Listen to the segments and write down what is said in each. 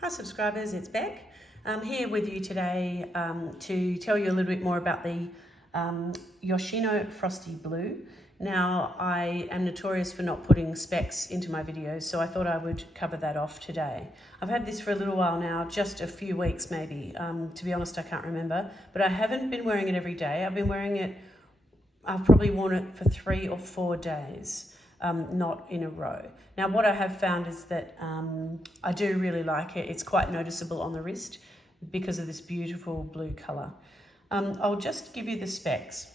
Hi subscribers, it's Beck. I'm here with you today to tell you a little bit more about the Yoshino Frosty Blue. Now, I am notorious for not putting specs into my videos, so I thought I would cover that off today. I've had this for a little while now, just a few weeks maybe. To be honest, I can't remember, but I haven't been wearing it every day. I've probably worn it for 3 or 4 days. Not in a row. Now what I have found is that I do really like it. It's quite noticeable on the wrist because of this beautiful blue colour. I'll just give you the specs.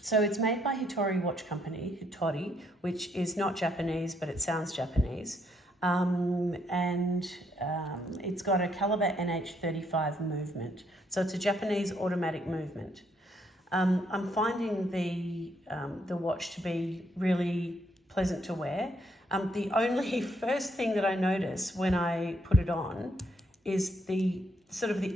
So it's made by Hitori watch company, Hitori, which is not Japanese, but it sounds Japanese. It's got a caliber NH35 movement. So it's a Japanese automatic movement. I'm finding the watch to be really pleasant to wear. The only first thing that I notice when I put it on is the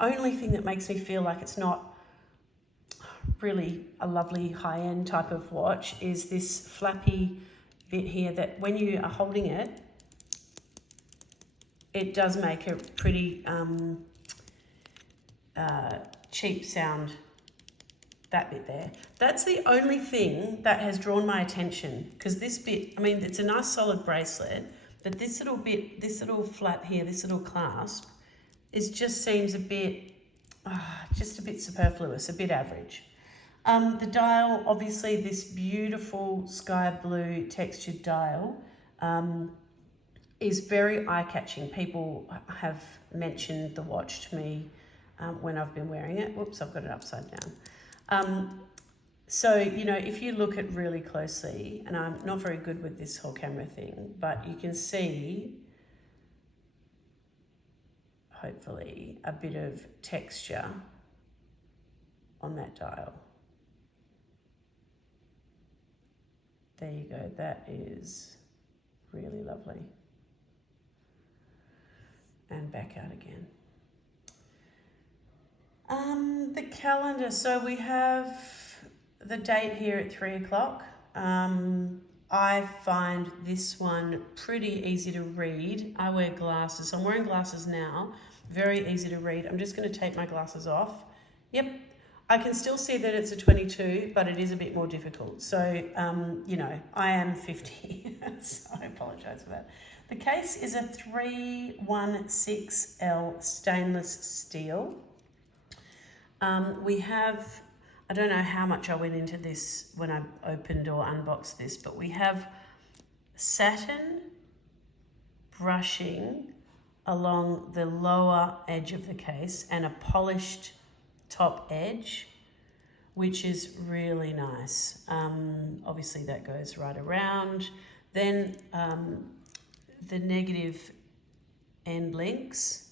only thing that makes me feel like it's not really a lovely high-end type of watch is this flappy bit here that when you are holding it, it does make a pretty cheap sound. That bit there. That's the only thing that has drawn my attention, because this bit, I mean, it's a nice solid bracelet, but this little bit, this little flap here, this little clasp, just seems a bit, just a bit superfluous, a bit average. The dial, obviously this beautiful sky blue textured dial, is very eye-catching. People have mentioned the watch to me when I've been wearing it. Whoops, I've got it upside down. So, you know, if you look at really closely, and I'm not very good with this whole camera thing, but you can see, hopefully, a bit of texture on that dial. There you go, that is really lovely. And back out again. The calendar, so we have the date here at 3 o'clock. I find this one pretty easy to read. I wear glasses, so I'm wearing glasses now. Very easy to read. I'm just going to take my glasses off. Yep, I can still see that it's a 22, but it is a bit more difficult. So, you know, I am 50, so I apologise for that. The case is a 316L stainless steel. We have, I don't know how much I went into this when I opened or unboxed this, but we have satin brushing along the lower edge of the case and a polished top edge, which is really nice. Obviously that goes right around. Then the negative end links,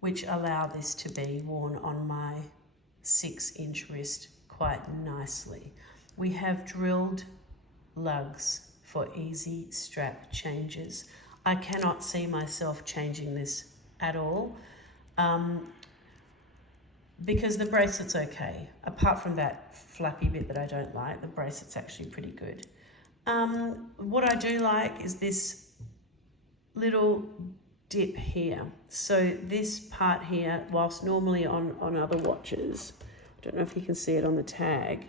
which allow this to be worn on my 6-inch wrist quite nicely. We have drilled lugs for easy strap changes. I cannot see myself changing this at all because the bracelet's okay. Apart from that flappy bit that I don't like, the bracelet's actually pretty good. What I do like is this little dip here. So this part here, whilst normally on other watches, I don't know if you can see it on the tag,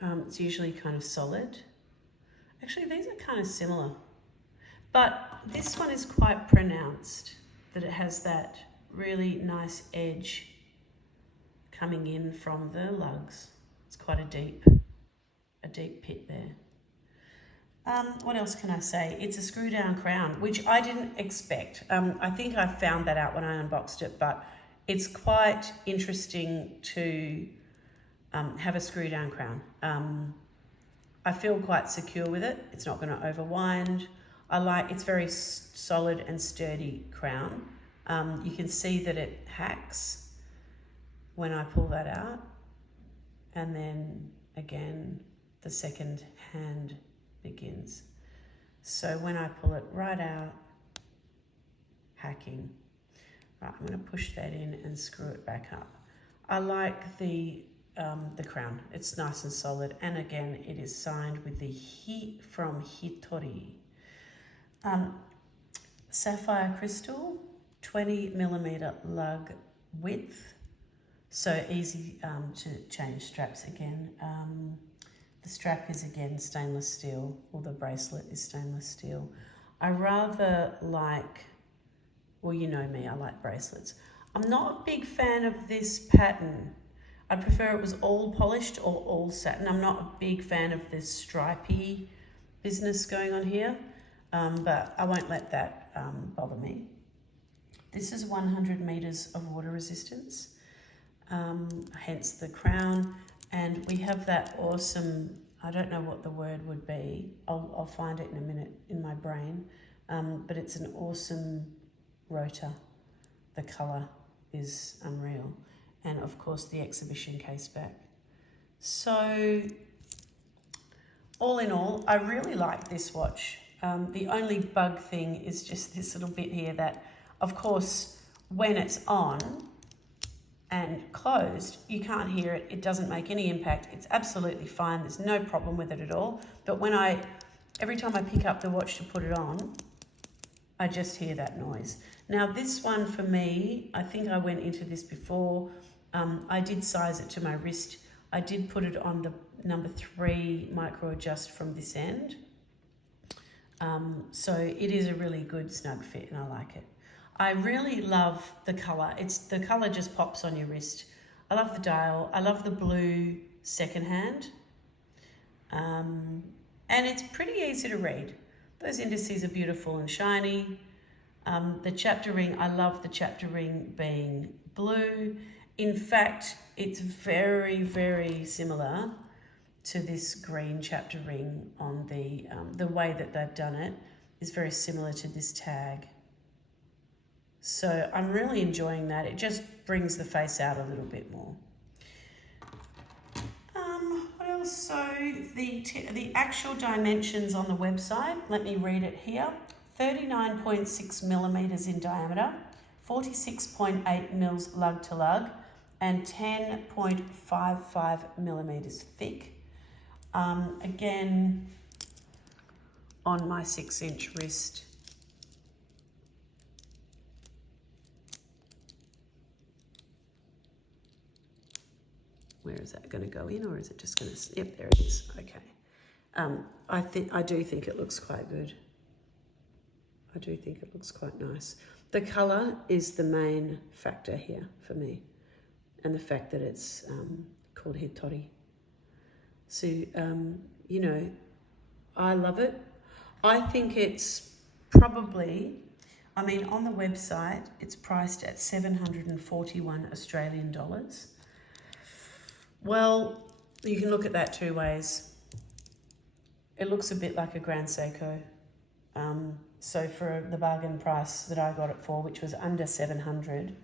it's usually kind of solid. Actually, these are kind of similar, but this one is quite pronounced, that it has that really nice edge coming in from the lugs. It's quite a deep pit there. What else can I say? It's a screw down crown, which I didn't expect. I think I found that out when I unboxed it, but it's quite interesting to have a screw down crown. I feel quite secure with it. It's not going to overwind. It's very solid and sturdy crown. You can see that it hacks when I pull that out. And then again, the second hand begins. So when I pull it right out, hacking. Right, I'm going to push that in and screw it back up. I like the crown. It's nice and solid, and again, it is signed with the from Hitori. Sapphire crystal, 20mm lug width, so easy to change straps again. The strap is again stainless steel, or the bracelet is stainless steel. I rather like, well, you know me, I like bracelets. I'm not a big fan of this pattern. I prefer it was all polished or all satin. I'm not a big fan of this stripy business going on here, but I won't let that bother me. This is 100 meters of water resistance, hence the crown. And we have that awesome, I don't know what the word would be. I'll find it in a minute in my brain. But it's an awesome rotor. The color is unreal. And of course the exhibition case back. So all in all, I really like this watch. The only bug thing is just this little bit here that, of course, when it's on and closed, you can't hear it. It doesn't make any impact. It's absolutely fine. There's no problem with it at all. But every time I pick up the watch to put it on, I just hear that noise. Now this one for me, I think I went into this before. I did size it to my wrist. I did put it on the number 3 micro adjust from this end. So it is a really good snug fit and I like it. I really love the colour. The colour just pops on your wrist. I love the dial. I love the blue second hand. And it's pretty easy to read. Those indices are beautiful and shiny. The chapter ring, I love the chapter ring being blue. In fact, it's very, very similar to this green chapter ring on the way that they've done it is very similar to this tag. So I'm really enjoying that. It just brings the face out a little bit more. What else? So the actual dimensions on the website, let me read it here. 39.6 millimeters in diameter, 46.8 mils lug to lug, and 10.55 millimeters thick. Again, on my 6-inch wrist. Where is that going to go in, or is it just going to, yep, there it is. Okay. I do think it looks quite good. I do think it looks quite nice. The colour is the main factor here for me, and the fact that it's called Hitori. So, you know, I love it. I think it's probably, I mean, on the website, it's priced at 741 Australian dollars. Well, you can look at that two ways. It looks a bit like a Grand Seiko. So for the bargain price that I got it for, which was under 700,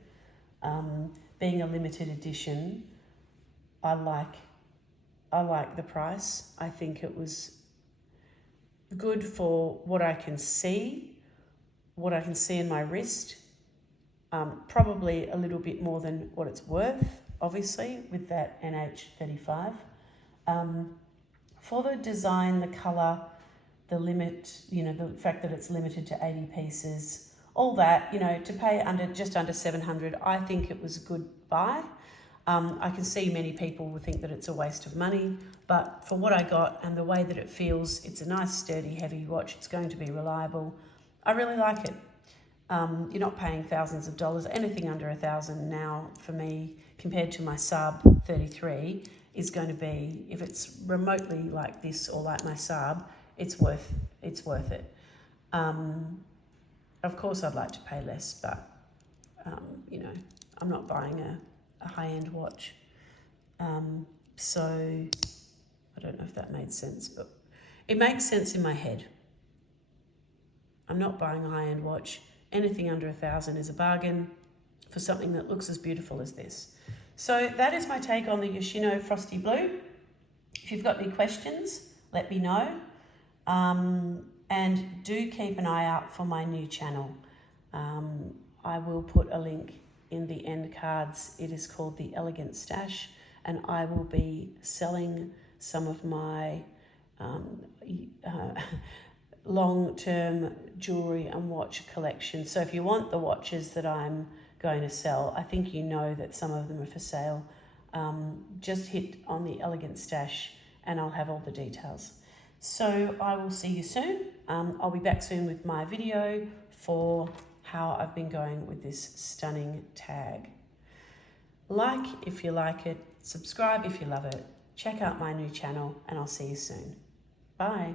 being a limited edition, I like the price. I think it was good for what I can see in my wrist. Probably a little bit more than what it's worth, obviously, with that NH35. For the design, the colour, the limit, you know, the fact that it's limited to 80 pieces, all that, you know, to pay just under 700, I think it was a good buy. I can see many people will think that it's a waste of money, but for what I got and the way that it feels, it's a nice, sturdy, heavy watch. It's going to be reliable. I really like it. You're not paying thousands of dollars. Anything under $1,000 now for me, compared to my sub 33, is going to be, if it's remotely like this or like my sub, it's worth it. Of course, I'd like to pay less, but you know, I'm not buying a high-end watch. So I don't know if that made sense, but it makes sense in my head. I'm not buying a high-end watch. Anything under $1,000 is a bargain for something that looks as beautiful as this. So that is my take on the Yoshino Frosty Blue. If you've got any questions, let me know. And do keep an eye out for my new channel. I will put a link in the end cards. It is called The Elegant Stash, and I will be selling some of my long-term jewelry and watch collection. So if you want the watches that I'm going to sell, I think you know that some of them are for sale. Just hit on the Elegant Stash and I'll have all the details. So I will see you soon. I'll be back soon with my video for how I've been going with this stunning tag. Like if you like it, subscribe if you love it, check out my new channel, and I'll see you soon. Bye.